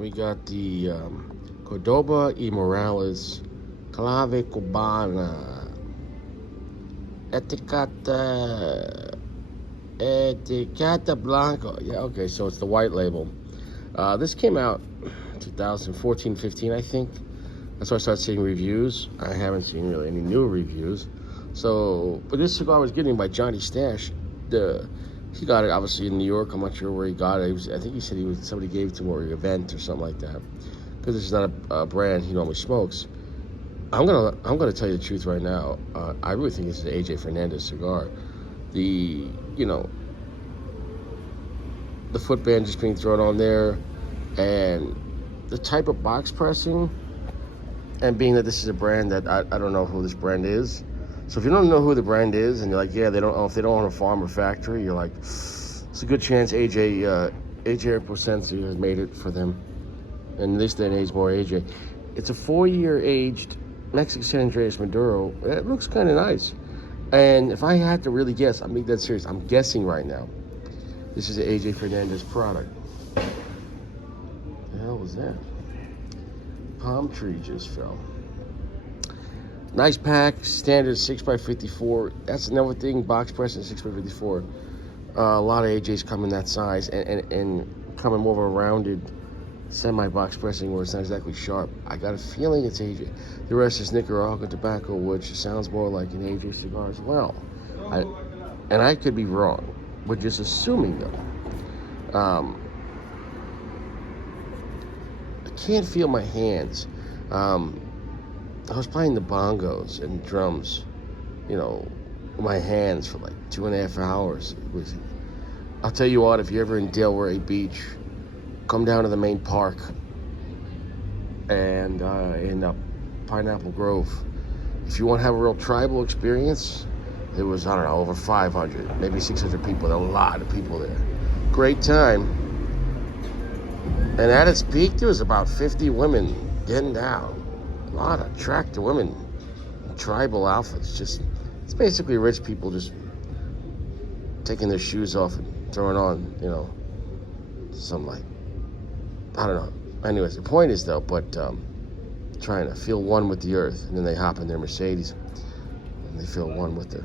We got the Cordoba y Morales Clave Cubana Etiqueta Etiqueta Blanco. Yeah, okay, so it's the white label. This came out 2014-15, I think. That's why I started seeing reviews. I haven't seen really any new reviews. So, but this cigar was getting by Johnny Stash. He got it obviously in New York. I'm not sure where he got it. I think he said somebody gave it to him or an event or something like that. Because this is not a brand he normally smokes. I'm gonna tell you the truth right now. I really think this is an AJ Fernandez cigar. The footband just being thrown on there, and the type of box pressing, and being that this is a brand that I don't know who this brand is. So if you don't know who the brand is, and you're like, yeah, they don't own a farm or factory, you're like, it's a good chance AJ Prosensi has made it for them. And this day and age, more AJ. It's a 4-year aged Mexican San Andreas Maduro. It looks kind of nice. And if I had to really guess, I'm being dead serious. I'm guessing right now. This is an AJ Fernandez product. The hell was that? Palm tree just fell. Nice pack, standard 6x54. That's another thing, box pressing 6x54. A lot of AJs come in that size and come in more of a rounded semi-box pressing where it's not exactly sharp. I got a feeling it's AJ. The rest is Nicaraguan tobacco, which sounds more like an AJ cigar as well. I could be wrong, but just assuming though. I can't feel my hands. I was playing the bongos and drums, with my hands for like 2.5 hours. I'll tell you what, if you're ever in Delray Beach, come down to the main park and in Pineapple Grove. If you want to have a real tribal experience, there was, I don't know, over 500, maybe 600 people. There were a lot of people there. Great time. And at its peak, there was about 50 women getting down. A lot of tractor women in tribal outfits. It's basically rich people just taking their shoes off and throwing on, some like, I don't know. Anyways, the point is though, trying to feel one with the earth, and then they hop in their Mercedes and they feel one with their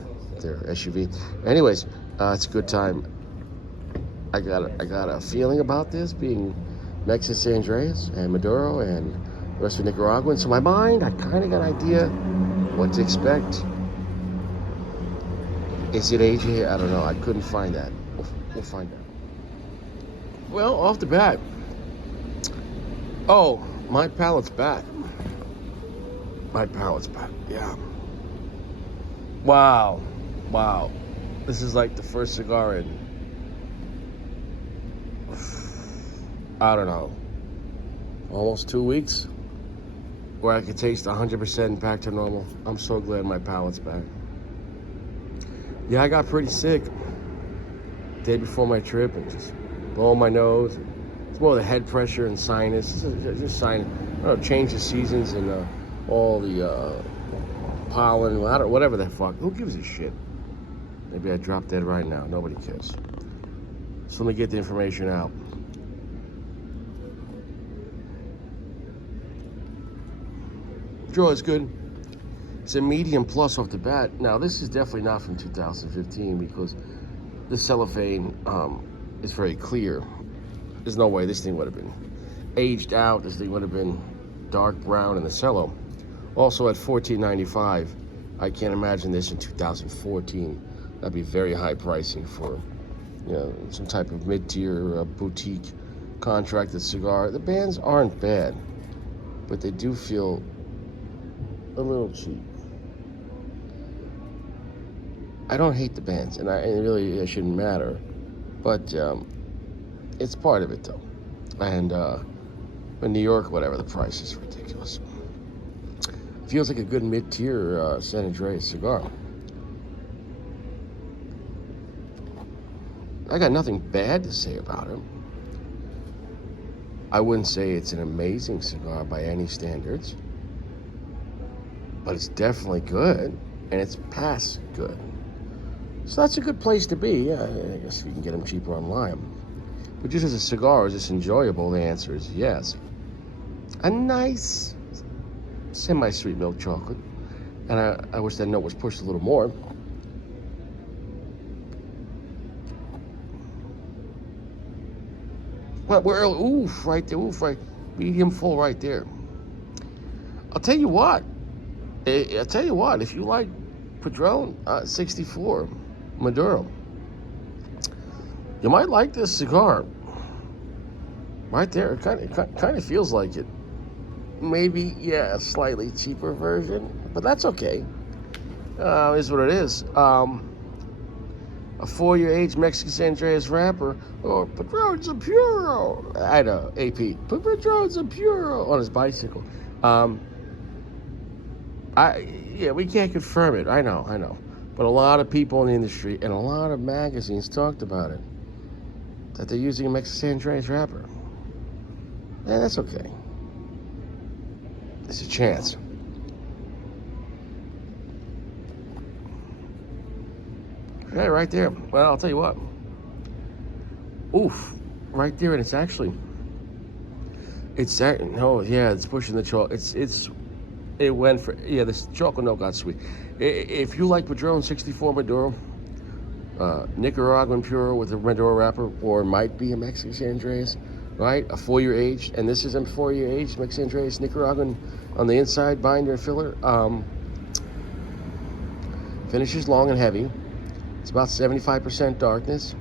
SUV. Anyways, it's a good time. I got a feeling about this being Mexican San Andreas and Maduro and the rest of Nicaraguan. So in my mind, I kind of got an idea what to expect. Is it AJ? I don't know. I couldn't find that. We'll find out. Well, off the bat. Oh, my palate's back. My palate's back. Yeah. Wow. This is like the first cigar in, I don't know, almost 2 weeks, where I could taste 100% back to normal. I'm so glad my palate's back. Yeah, I got pretty sick day before my trip and just blowing my nose. It's more the head pressure and sinus. Just sinus. I don't know, change the seasons and all the pollen, whatever the fuck. Who gives a shit? Maybe I drop dead right now. Nobody cares. So let me get the information out. Draw is good. It's a medium plus off the bat. Now, this is definitely not from 2015 because the cellophane is very clear. There's no way this thing would have been aged out. This thing would have been dark brown in the cello. Also at $14.95, I can't imagine this in 2014. That'd be very high pricing for, some type of mid-tier boutique contracted cigar. The bands aren't bad, but they do feel a little cheap. I don't hate the bands, and it shouldn't matter, but it's part of it though. And in New York, whatever, the price is ridiculous. Feels like a good mid-tier San Andreas cigar. I got nothing bad to say about it. I wouldn't say it's an amazing cigar by any standards, but it's definitely good, and it's past good. So that's a good place to be. Yeah, I guess you can get them cheaper online. But just as a cigar, is this enjoyable? The answer is yes. A nice, semi-sweet milk chocolate. And I wish that note was pushed a little more. Well, oof, right there, oof, right. Medium full right there. I'll tell you what. If you like Padron 64 Maduro, you might like this cigar. Right there, it kind of feels like it. Maybe, yeah, a slightly cheaper version, but that's okay. Is what it is. A 4-year aged Mexican San Andreas wrapper, or Padron's a Puro. I know, AP. Padron's a Puro on his bicycle. We can't confirm it. I know. But a lot of people in the industry and a lot of magazines talked about it. That they're using a Mexican San Andreas wrapper. And that's okay. It's a chance. Yeah, right there. Well, I'll tell you what. Oof, right there, and it's pushing the chocolate. It went for, this chocolate note got sweet. If you like Padron 64 Maduro, Nicaraguan Puro with a Maduro wrapper, or it might be a Mexican San Andreas, right? A 4-year aged, and this is a 4-year aged Mexican San Andreas Nicaraguan on the inside, binder and filler. Finishes long and heavy. It's about 75% darkness.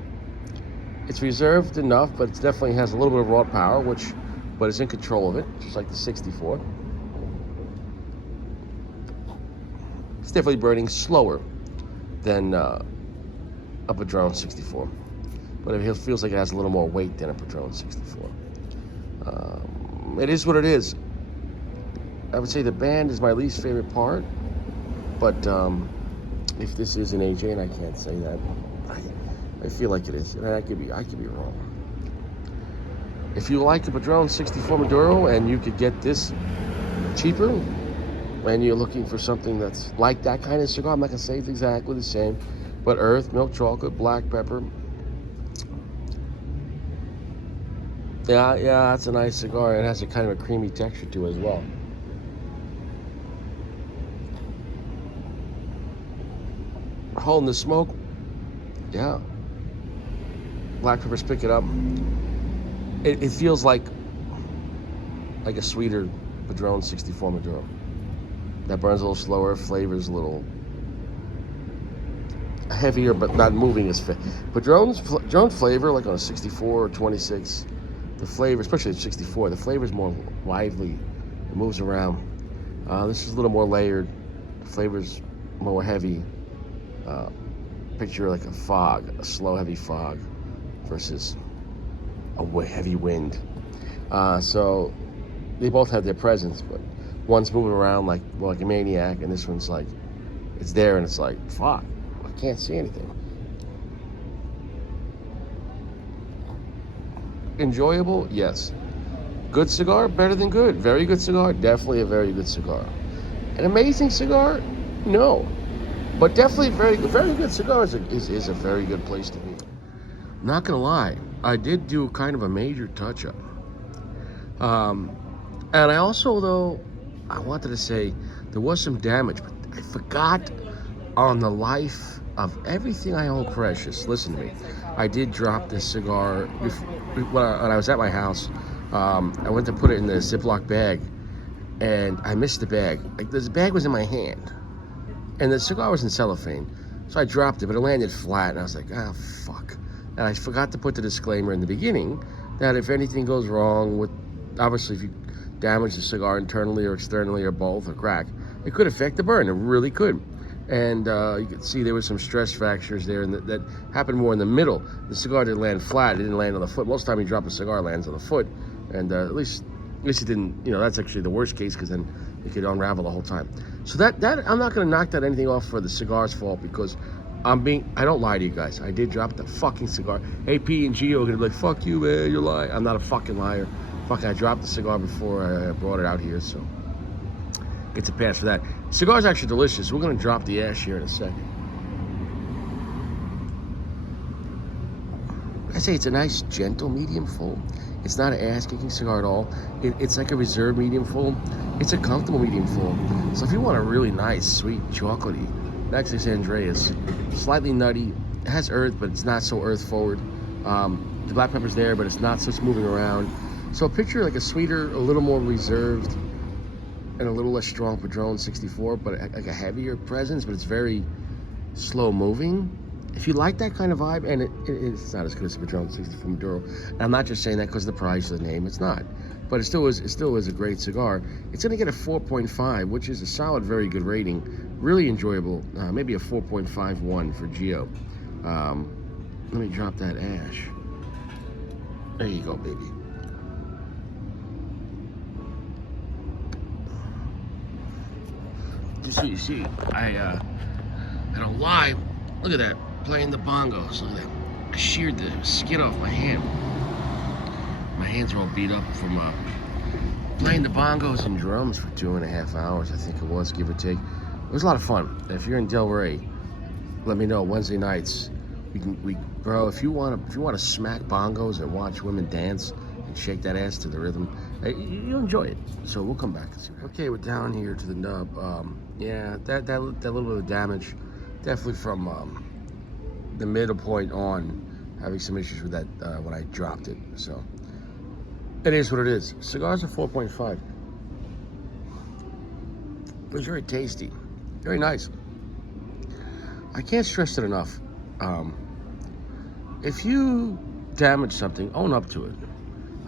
It's reserved enough, but it definitely has a little bit of raw power, but it's in control of it, just like the 64. It's definitely burning slower than a Padron 64, but it feels like it has a little more weight than a Padron 64. It is what it is. I would say the band is my least favorite part, but if this is an AJ, and I can't say that, I feel like it is, and I could be wrong. If you like the Padron 64 Maduro and you could get this cheaper, and you're looking for something that's like that kind of cigar, I'm not gonna say it's exactly the same, but earth, milk chocolate, black pepper. Yeah, that's a nice cigar. It has a kind of a creamy texture to it as well. Holding the smoke, yeah. Black peppers pick it up. It feels like a sweeter Padron 64 Maduro. That burns a little slower, flavors a little heavier, but not moving as fast. Padron's flavor, like on a 64 or 26, the flavor, especially at 64, the flavor is more lively. It moves around. This is a little more layered. The flavor's more heavy. Picture like a fog, a slow, heavy fog, versus a heavy wind. So they both have their presence, but one's moving around like a maniac, and this one's like, it's there, and it's like, fuck, I can't see anything. Enjoyable, yes. Good cigar, better than good. Very good cigar, definitely a very good cigar. An amazing cigar, no. But definitely very good cigar is a very good place to be. Not gonna lie, I did do kind of a major touch-up. And I also, though, I wanted to say there was some damage, but I forgot on the life of everything I hold precious. Listen to me. I did drop this cigar when I was at my house. I went to put it in the Ziploc bag, and I missed the bag. Like, the bag was in my hand, and the cigar was in cellophane. So I dropped it, but it landed flat, and I was like, fuck. And I forgot to put the disclaimer in the beginning that if anything goes wrong with, obviously if you damage the cigar internally or externally or both or crack, it could affect the burn. It really could. And you can see there was some stress fractures there, and that happened more in the middle. The cigar didn't land flat. It didn't land on the foot. Most of the time you drop a cigar, it lands on the foot. And at least it didn't, that's actually the worst case, because then it could unravel the whole time. So that I'm not going to knock that anything off for the cigar's fault, because I don't lie to you guys. I did drop the fucking cigar. AP and Gio are going to be like, fuck you, man, you're lying. I'm not a fucking liar. Fucking, I dropped the cigar before I brought it out here, so gets a pass for that. Cigar's actually delicious. We're going to drop the ash here in a second. I say it's a nice, gentle medium full. It's not an ass-kicking cigar at all. It's like a reserve medium full. It's a comfortable medium full. So if you want a really nice, sweet, chocolatey, actually San Andreas, slightly nutty, it has earth, but it's not so earth forward. The black pepper's there, but it's not so it's moving around. So picture like a sweeter, a little more reserved, and a little less strong Padron 64, but like a heavier presence, but it's very slow moving. If you like that kind of vibe, and it's not as good as the Padron 64 Maduro. And I'm not just saying that because of the price of the name, it's not. But it still is a great cigar. It's gonna get a 4.5, which is a solid, very good rating. Really enjoyable, maybe a 4.51 for Gio. Let me drop that ash. There you go, baby. You see, I don't lie. Look at that, playing the bongos. Look at that. I sheared the skin off my hand. My hands are all beat up from playing the bongos and drums for 2.5 hours, I think it was, give or take. It was a lot of fun. If you're in Del Rey, let me know. Wednesday nights, bro. If you want to smack bongos and watch women dance and shake that ass to the rhythm, you'll enjoy it. So we'll come back and see. Okay, we're down here to the nub. Yeah, that little bit of damage, definitely from the middle point on, having some issues with that when I dropped it. So it is what it is. Cigars are 4.5. It was very tasty, very nice. I can't stress it enough. If you damage something, own up to it.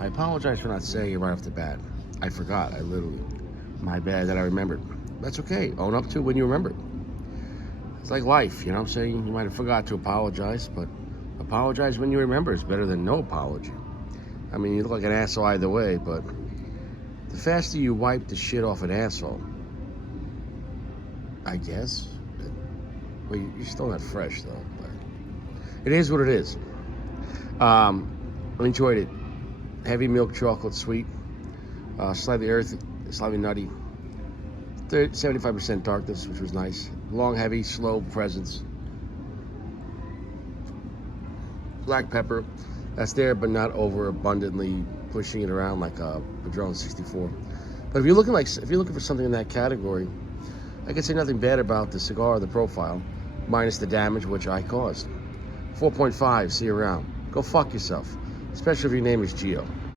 I apologize for not saying it right off the bat. I forgot. My bad that I remembered. That's okay. Own up to it when you remember it. It's like life, you know what I'm saying? You might have forgot to apologize, but apologize when you remember is better than no apology. I mean, you look like an asshole either way, but the faster you wipe the shit off an asshole, I guess. Well, you're still not fresh, though. But it is what it is. I enjoyed it. Heavy milk chocolate, sweet. Slightly earthy, slightly nutty. 75% darkness, which was nice. Long, heavy, slow presence. Black pepper, that's there, but not over abundantly pushing it around like a Padron 64. But if you're looking for something in that category, I can say nothing bad about the cigar or the profile, minus the damage which I caused. 4.5, see you around. Go fuck yourself, especially if your name is Gio.